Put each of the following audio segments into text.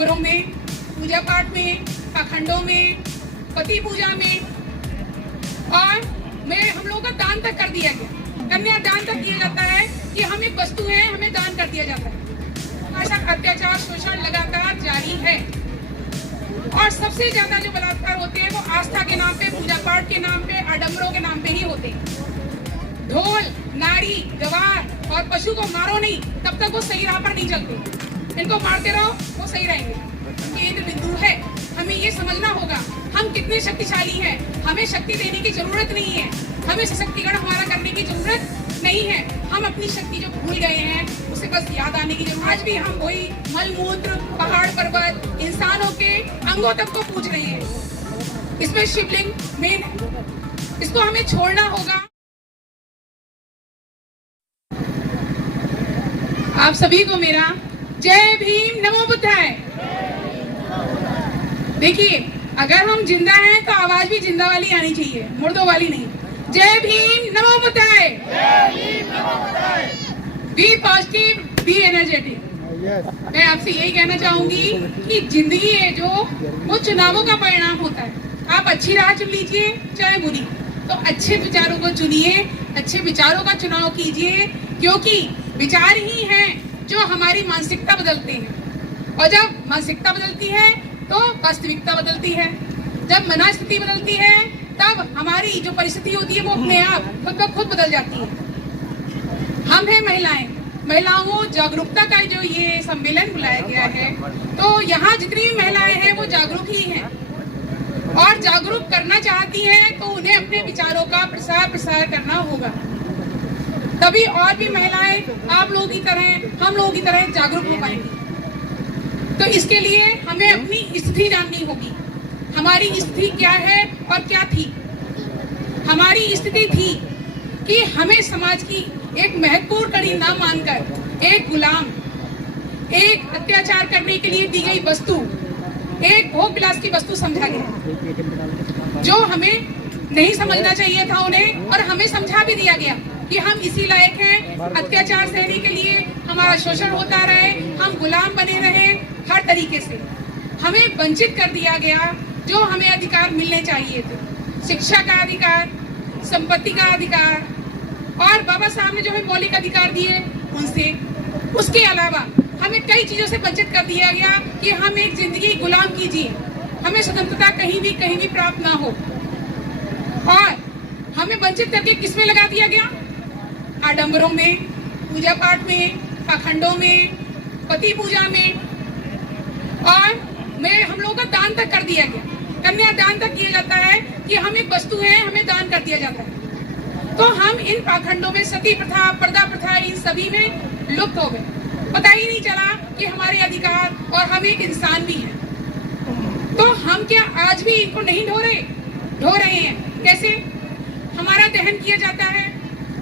घरों में, पूजा पाठ में, पाखंडों में, पति पूजा में और हम लोगों का दान तक कर दिया गया। कन्या दान तक किया जाता है कि हम एक वस्तु है, हमें दान कर दिया जाता है। ऐसा अत्याचार शोषण लगातार जारी है और सबसे ज्यादा जो बलात्कार होते हैं वो आस्था के नाम पे, पूजा पाठ के नाम पे, आडंबरों के नाम पे ही होते हैं। ढोल, नारी, गवार और पशु को मारो नहीं तब तक वो सही राह पर नहीं चलते। इनको मारते रहो वो सही रहेंगे। केंद्र बिंदु है, हमें ये समझना होगा हम कितने शक्तिशाली हैं। हमें शक्ति देने की जरूरत नहीं है, हमें सशक्तिकरण हमारा करने की जरूरत नहीं है। हम अपनी शक्ति जो भूल गए हैं उसे बस याद आने की जरूरत। आज भी हम वही मलमूत्र, पहाड़ पर्वत, इंसानों के अंगों तक को पूज रहे हैं। इसमें शिवलिंग मेन है, इसको हमें छोड़ना होगा। आप सभी को मेरा जय भीम, नमो बुद्धाय। देखिए, अगर हम जिंदा हैं तो आवाज भी जिंदा वाली आनी चाहिए, मुर्दों वाली नहीं। जय भीम, नमो बुद्धाय। Be positive, be energetic. मैं आपसे यही कहना चाहूंगी कि जिंदगी है जो वो चुनावों का परिणाम होता है। आप अच्छी राह चुन लीजिए चाहे बुरी, तो अच्छे विचारों को चुनिए, अच्छे विचारों का चुनाव कीजिए, क्योंकि विचार ही हैं जो हमारी मानसिकता बदलते हैं। और जब मानसिकता बदलती है तो वास्तविकता बदलती है। जब मनस्थिति बदलती है तब हमारी जो परिस्थिति होती है वो अपने आप खुद ब खुद बदल जाती है। हम हैं महिलाएं, महिलाओं जागरूकता का जो ये सम्मेलन बुलाया गया है, तो यहाँ जितनी भी महिलाएं हैं वो जागरूक ही हैं और जागरूक करना चाहती हैं, तो उन्हें अपने विचारों का प्रसार करना होगा। तभी और भी महिलाएं आप लोगों की तरह, हम लोगों की तरह जागरूक हो पाएंगी। तो इसके लिए हमें अपनी स्थिति जाननी होगी। हमारी स्थिति क्या है और क्या थी। हमारी स्थिति थी कि हमें समाज की एक महत्वपूर्ण कड़ी न मानकर एक गुलाम, एक अत्याचार करने के लिए दी गई वस्तु, एक भोग विलास की वस्तु समझा गया, जो हमें नहीं समझना चाहिए था उन्हें, और हमें समझा भी दिया गया कि हम इसी लायक हैं अत्याचार सहने के लिए। हमारा शोषण होता रहे, हम गुलाम बने रहे, हर तरीके से हमें वंचित कर दिया गया जो हमें अधिकार मिलने चाहिए थे। शिक्षा का अधिकार, संपत्ति का अधिकार और बाबा साहब ने जो हमें मौलिक अधिकार दिए उनसे। उसके अलावा हमें कई चीजों से वंचित कर दिया गया कि हम एक जिंदगी गुलाम कीजिए, हमें स्वतंत्रता कहीं भी प्राप्त ना हो। और हमें वंचित करके किसमें लगा दिया गया? आडंबरों में, पूजा पाठ में, पाखंडों में, पति पूजा में और हम लोगों का दान तक कर दिया गया। कन्या दान तक किया जाता है कि हम एक वस्तु है, हमें दान कर दिया जाता है। तो हम इन पाखंडों में, सती प्रथा, पर्दा प्रथा, इन सभी में लुप्त हो गए। पता ही नहीं चला कि हमारे अधिकार और हम एक इंसान भी हैं। तो हम क्या आज भी इनको नहीं ढो रहे हैं? कैसे? हमारा दहन किया जाता है,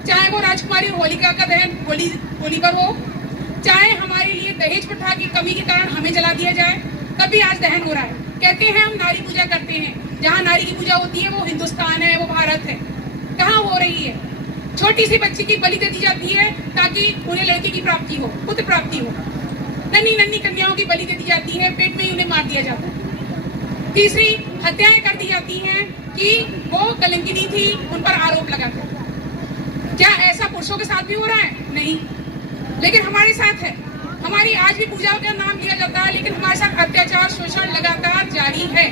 चाहे वो राजकुमारी होलिका का दहन होली पर हो, चाहे हमारे लिए दहेज प्रथा की कमी के कारण हमें जला दिया जाए, तभी आज दहन हो रहा है। कहते हैं हम नारी पूजा करते हैं, जहाँ नारी की पूजा होती है वो हिंदुस्तान है, वो भारत है। कहाँ हो रही है? छोटी सी बच्ची की बलि दे दी जाती है ताकि उन्हें लड़की की प्राप्ति हो, पुत्र प्राप्ति हो। नन्ही कन्याओं की बलि दे दी जाती है, पेट में ही उन्हें मार दिया जाता है। तीसरी, हत्याएं कर दी जाती हैं कि वो कलंकिनी थी, उन पर आरोप लगाकर। क्या ऐसा पुरुषों के साथ भी हो रहा है? नहीं, लेकिन हमारे साथ है। हमारी आज भी पूजा का नाम लिया जाता है, लेकिन हमारे साथ अत्याचार शोषण लगातार जारी है।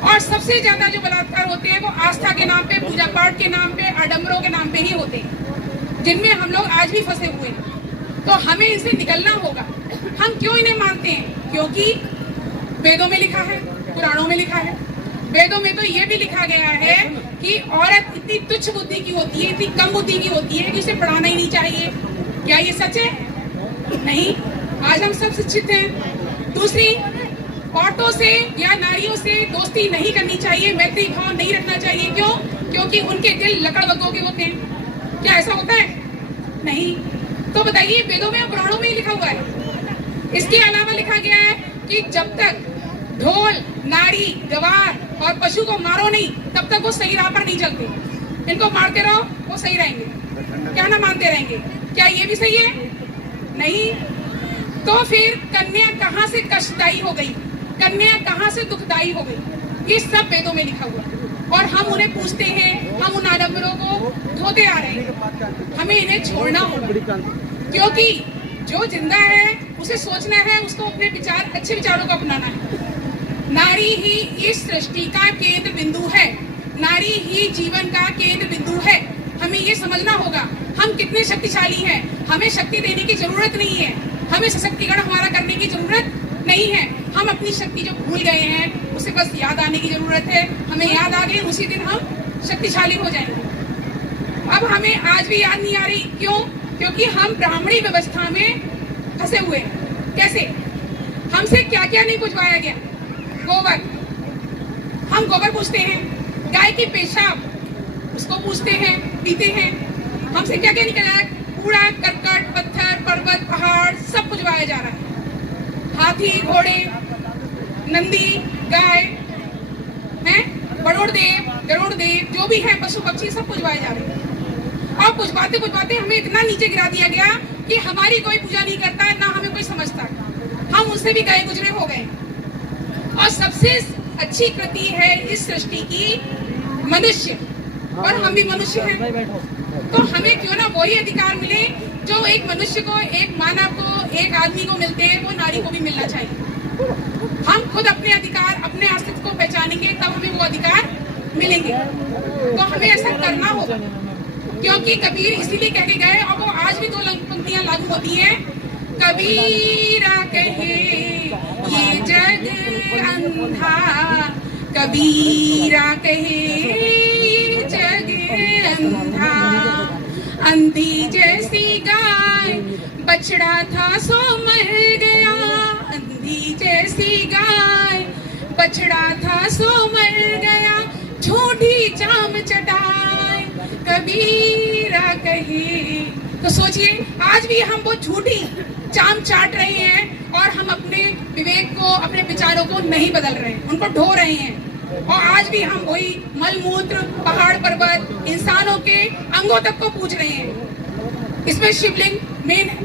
और सबसे ज्यादा जो बलात्कार होते हैं वो आस्था के नाम पे, पूजा पाठ के नाम पे, आडंबरों के नाम पे ही होते हैं, जिनमें हम लोग आज भी फंसे हुए हैं। तो हमें इनसे निकलना होगा। हम क्यों इन्हें मानते हैं? क्योंकि वेदों में लिखा है, पुराणों में लिखा है। वेदों में तो ये भी लिखा गया है कि औरत इतनी तुच्छ बुद्धि की होती है, इतनी कम बुद्धि की होती है कि उसे पढ़ाना ही नहीं चाहिए। क्या ये सच है? नहीं, आज हम सब शिक्षित हैं। दूसरी, औरतों से या नारियों से दोस्ती नहीं करनी चाहिए, मैत्री भाव नहीं रखना चाहिए। क्यों? क्योंकि उनके दिल लकड़बग्गों के होते हैं। क्या ऐसा होता है? नहीं। तो बताइए, वेदों में और पुराणों में ही लिखा हुआ है। इसके अलावा लिखा गया है कि जब तक ढोल, नारी, गवार और पशु को मारो नहीं तब तक वो सही राह पर नहीं चलते। इनको मारते रहो वो सही रहेंगे, क्या ना मानते रहेंगे। क्या ये भी सही है? नहीं। तो फिर कन्या कहाँ से कष्टदायी हो गई, कन्या कहाँ से दुखदायी हो गई, ये सब वेदों में लिखा हुआ है। और हम उन्हें पूछते हैं, हम उन आडंबरों को धोते आ रहे हैं। हमें इन्हें छोड़ना होगा, क्योंकि जो जिंदा है उसे सोचना है, उसको अपने विचार, अच्छे विचारों को अपनाना है। नारी ही इस सृष्टि का केंद्र बिंदु है, नारी ही जीवन का केंद्र बिंदु है। हमें ये समझना होगा हम कितने शक्तिशाली हैं। हमें शक्ति देने की जरूरत नहीं है, हमें सशक्तिकरण हमारा करने की जरूरत नहीं है। हम अपनी शक्ति जो भूल गए हैं उसे बस याद आने की जरूरत है। हमें याद आ गई, उसी दिन हम शक्तिशाली हो जाएंगे। अब हमें आज भी याद नहीं आ रही, क्यों? क्योंकि हम ब्राह्मणी व्यवस्था में फंसे हुए हैं। कैसे? हमसे क्या क्या नहीं पूछवाया गया। गोबर, हम गोबर पूछते हैं, गाय की पेशाब उसको पूछते हैं, पीते हैं। हमसे क्या क्या निकल रहा है? कूड़ा करकट, पत्थर, पर्वत, पहाड़ सब पूछवाया जा रहा है। हाथी, घोड़े, नंदी, गाय हैं, बड़ोड़ देव, गरुड़ देव, जो भी है पशु पक्षी सब पूजवाए जा रहे हैं। और पूजवाते पूजवाते हमें इतना नीचे गिरा दिया गया कि हमारी कोई पूजा नहीं करता, ना हमें कोई समझता। हम उससे भी गए गुजरे हो गए। और सबसे अच्छी कृति है इस सृष्टि की मनुष्य, और हम भी मनुष्य हैं। तो हमें क्यों ना वही अधिकार मिले जो एक मनुष्य को, एक मानव को, एक आदमी को मिलते हैं, वो नारी को भी मिलना चाहिए। हम खुद अपने अधिकार, अपने अस्तित्व को पहचानेंगे, तब हमें वो अधिकार मिलेंगे। तो हमें ऐसा करना होगा, क्योंकि कबीर इसीलिए कह के गए, और वो आज भी 2 पंक्तियां लागू होती हैं। कबीरा कहे ये जग अंधा, कबीरा कहे ये जग अंधा, अंधी जैसी गाय बछड़ा था सो मर गया, अंधी जैसी गाय बछड़ा था सो मर गया, झूठी चाम चटाए कबीरा कहे। तो सोचिए, आज भी हम वो झूठी चाम चाट रहे हैं और हम अपने विवेक को, अपने विचारों को नहीं बदल रहे हैं, उनको ढो रहे हैं। और आज भी हम वही मलमूत्र, पहाड़ पर्वत, इंसानों के अंगों तक को पूज रहे हैं। इसमें शिवलिंग मेन है,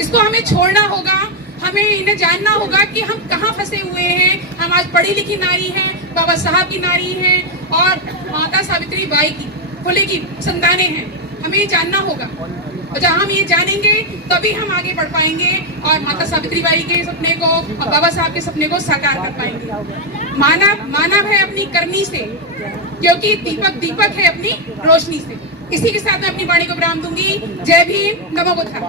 इसको हमें छोड़ना होगा। हमें इन्हें जानना होगा कि हम कहाँ फंसे हुए हैं। हम आज पढ़ी लिखी नारी हैं, बाबा साहब की नारी हैं, और माता सावित्री बाई की खुले की संतानें हैं। हमें ये जानना होगा, और जब हम ये जानेंगे तभी हम आगे बढ़ पाएंगे और माता सावित्री बाई के सपने को और बाबा साहब के सपने को साकार कर पाएंगे। मानव मानव है अपनी करनी से, क्योंकि दीपक दीपक है अपनी रोशनी से। इसी के साथ मैं अपनी वाणी को विराम दूंगी। जय भीम, नमो बुद्धाय।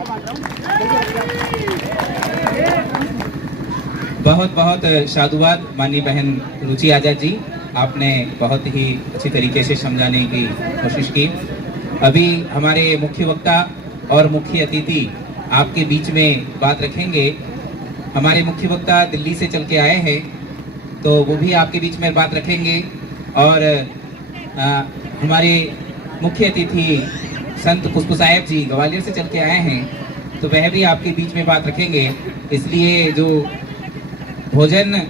बहुत बहुत साधुवाद माननीय बहन रुचि आजाद जी, आपने बहुत ही अच्छी तरीके से समझाने की कोशिश की। अभी हमारे मुख्य वक्ता और मुख्य अतिथि आपके बीच में बात रखेंगे। हमारे मुख्य वक्ता दिल्ली से चल के आए हैं, तो वो भी आपके बीच में बात रखेंगे। और हमारे मुख्य अतिथि संत पुष्प साहेब जी ग्वालियर से चल के आए हैं, तो वह भी आपके बीच में बात रखेंगे। इसलिए जो भोजन